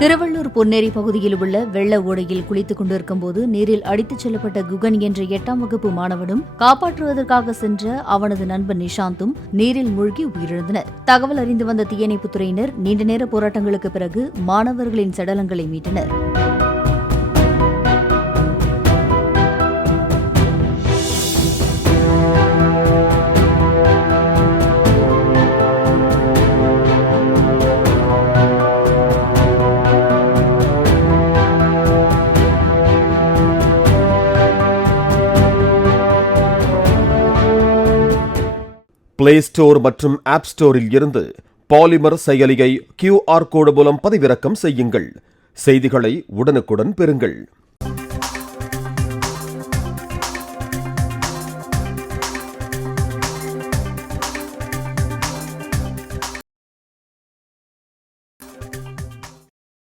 திருவள்ளூர் பொன்னேரி பகுதியில் உள்ள வெள்ள ஓடையில் குளித்துக் கொண்டிருக்கும் போது நீரில் அடித்துச் செல்லப்பட்ட குகன் என்ற 8ஆம் வகுப்பு மாணவனும் காப்பாற்றுவதற்காக சென்ற அவனது நண்பன் நிஷாந்தும் நீரில் மூழ்கி உயிரிழந்தனர். தகவல் அறிந்து வந்த தீயணைப்புத்துறையினர் நீண்ட நேர போராட்டங்களுக்கு பிறகு மாணவர்களின் சடலங்களை மீட்டனர். பிளே ஸ்டோர் மற்றும் ஆப் ஸ்டோரில் இருந்து பாலிமர் செயலியை QR கோடு மூலம் பதிவிறக்கம் செய்யுங்கள். செய்திகளை உடனுக்குடன் பெறுங்கள்.